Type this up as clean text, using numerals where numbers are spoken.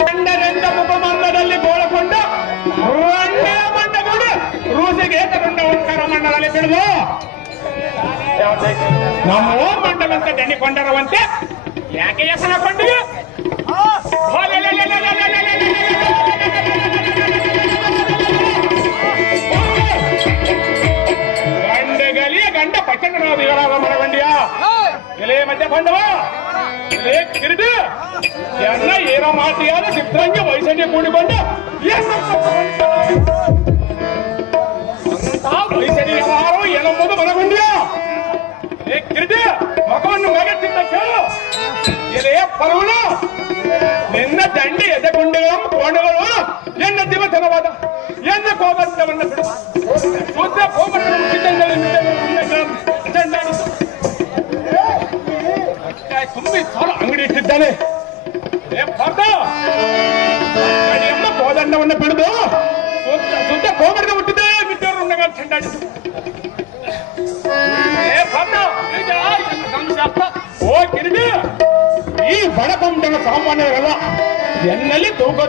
ಗಂಡನೆಂದ ಮುಖಮಂಡದಲ್ಲಿ ಗೋಳಕೊಂಡ ಮಂಡಗೂಡು ರೂಸಿಗೆ ತಗೊಂಡ ಉಂಟರ ಮಂಡಲಲ್ಲಿ ಬಿಡುದು ನಮ್ಮ ಮಂಡಲಂತ ದಣಿಕೊಂಡರವಂತೆ ಯಾಕೆ ಹೆಸರ ಕೊಂಡಿಗೆ ಗಂಡಗಲಿಯ ಗಂಡ ಪಟ್ಟಣರಾದ ಇವರಾದ ಮರಗಂಡಿಯ ಎಲೆ ಮಧ್ಯ ಬಂಡವ ಎಲೆ ಕಿರಿದು ಎಲ್ಲ ಏನ ಮಾತಿಯಾದ ಚಿತ್ರಂಗೆ ವಯಸ್ಸನ್ನೇ ಕೂಡಿಕೊಂಡು ವಯಸ್ಸನಿ ಯಾರು ಏನಂಬುದು ಮರಗಂಡಿಯ ಎಲೆ ಕಿರಿದು ಮಗವನ್ನು ಮಗತ್ತಿದ್ದ ಕೇಳು ಎಲೆಯ ಪರವನು ನಿನ್ನ ದಂಡಿ ಎದೆಗುಂಡೆಗಳು ಕೋಣಗಳು ಎನ್ನ ದಿವಸನವಾದ ಎನ್ನ ಕೋಪವನ್ನು ಬಿಡು ಶುದ್ಧ ತುಂಬಿ ಸಾಲ ಅಂಗಡಿ ಇಟ್ಟಿದ್ದಾನೆ ಕಡಿಯಮ್ಮ ಕೋದಂಡವನ್ನು ಬಿಡುದು ಶುದ್ಧ ಕೋಮರದ ಹುಟ್ಟಿದೆ ಮಿತ್ರರು ಚೆಂಡಾಡಿತು ಓ ಕಿರಿದು ಈ ಬಡಕೊಂಡನ ಸಾಮಾನ್ಯರಲ್ಲ ಎನ್ನಲ್ಲಿ ತೂಕದ